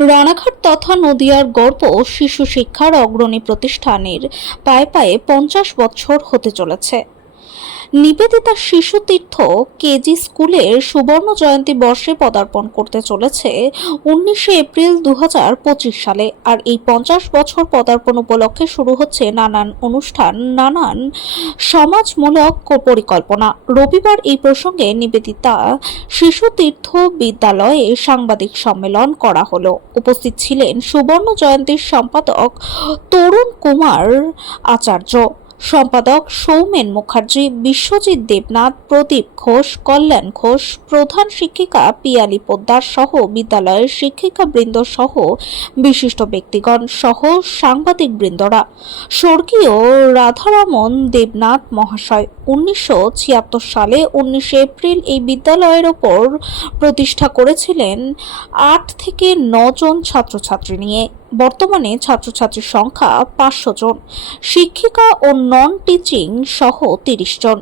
রানাঘাট তথা নদিয়ার গর্ব শিশু শিক্ষার অগ্রণী প্রতিষ্ঠানের পায়ে পায়ে পঞ্চাশ বছর হতে চলেছে। নিবেদিতা শিশু তীর্থ কেজি স্কুলের সুবর্ণ জয়ন্তী বর্ষে পদার্পণ করতে চলেছে উনিশে এপ্রিল দু হাজার পঁচিশ সালে। আর এই পঞ্চাশ বছর পদার্পণ উপলক্ষে শুরু হচ্ছে নানান অনুষ্ঠান, নানান সমাজমূলক পরিকল্পনা। রবিবার এই প্রসঙ্গে নিবেদিতা শিশু তীর্থ বিদ্যালয়ে সাংবাদিক সম্মেলন করা হলো। উপস্থিত ছিলেন সুবর্ণ জয়ন্তীর সম্পাদক তরুণ কুমার আচার্য। সম্পাদক সৌমেন মুখার্জি, বিশ্বজিৎ দেবনাথ, প্রদীপ ঘোষ, কল্যাণ ঘোষ, প্রধান শিক্ষিকা পিয়ালি পোদ্দার সহ বিদ্যালয়ের শিক্ষিকা বৃন্দ সহ বিশিষ্ট ব্যক্তিগণ সহ সাংবাদিক বৃন্দরা স্বর্গীয় রাধারমন দেবনাথ মহাশয় উনিশশো ছিয়াত্তর সালে উনিশে এপ্রিল এই বিদ্যালয়ের ওপর প্রতিষ্ঠা করেছিলেন আট থেকে জন ছাত্রছাত্রী নিয়ে। বর্তমানে ছাত্রছাত্রীর সংখ্যা পাঁচশো জন। শিক্ষিকা ও নন টিচিং সহ তিরিশ জন।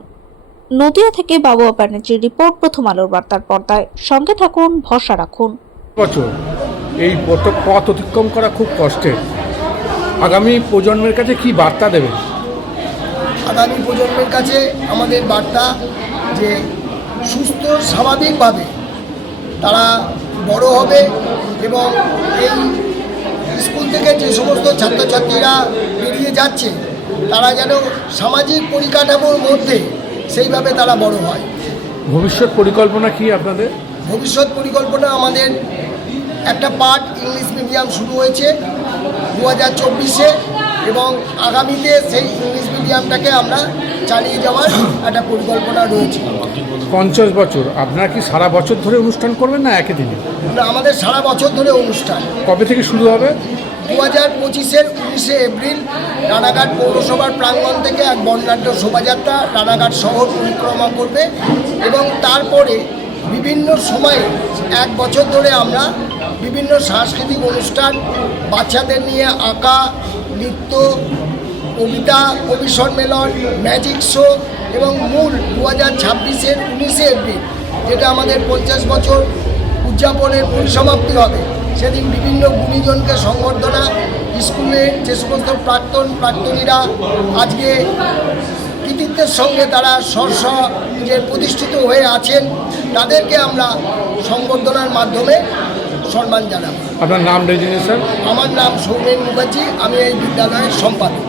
নদিয়া থেকে বাবুয়া ব্যানার্জির রিপোর্ট প্রথম আলোর বার্তার পর্দায়। সঙ্গে থাকুন ভরসা রাখুন। বছর এই পথ পথ অতিক্রম করা খুব কষ্টের আগামী প্রজন্মের কাছে কি বার্তা দেবেন আগামী প্রজন্মের কাছে আমাদের বার্তা যে সুস্থ স্বাভাবিকভাবে তারা বড় হবে এবং এই সমস্ত ছাত্রছাত্রীরা বেরিয়ে যাচ্ছে। তারা যেন সামাজিক পরিকাঠামোর মধ্যে সেইভাবে তারা বড় হয়। ভবিষ্যৎ পরিকল্পনা কি আপনাদের? ভবিষ্যৎ পরিকল্পনা আমাদের একটা পার্ট ইংলিশ মিডিয়াম শুরু হয়েছে দু হাজার চব্বিশে এবং আগামীতে সেই ইংলিশ মিডিয়ামটাকে আমরা চালিয়ে যাওয়ার একটা পরিকল্পনা রয়েছে। পঞ্চাশ বছর আপনারা কি সারা বছর ধরে অনুষ্ঠান করবেন না একই দিনে? আমাদের সারা বছর ধরে অনুষ্ঠান। কবে থেকে শুরু হবে? দু হাজার পঁচিশের উনিশে এপ্রিল রানাঘাট পৌরসভার প্রাঙ্গণ থেকে এক বর্ণাঢ্য শোভাযাত্রা রানাঘাট শহর পরিক্রমা করবে এবং তারপরে বিভিন্ন সময়ে এক বছর ধরে আমরা বিভিন্ন সাংস্কৃতিক অনুষ্ঠান, বাচ্চাদের নিয়ে আঁকা, নৃত্য, কবিতা কবি সম্মেলন ম্যাজিক শো এবং মূল দু হাজার ছাব্বিশের উনিশে এপ্রিল, যেটা আমাদের পঞ্চাশ বছর উদযাপনের পরিসমাপ্তি হবে। সেদিন বিভিন্ন গুণীজনকে সংবর্ধনা স্কুলে যে সমস্ত প্রাক্তন প্রাক্তনীরা আজকে কৃতিত্বের সঙ্গে তারা স্বস্ব যে প্রতিষ্ঠিত হয়ে আছেন তাদেরকে আমরা সংবর্ধনার মাধ্যমে সম্মান জানাব। আপনার নাম রেজিনেশন আমার নাম সৌমেন মুখার্জি আমি এই বিদ্যালয়ের সম্পাদক।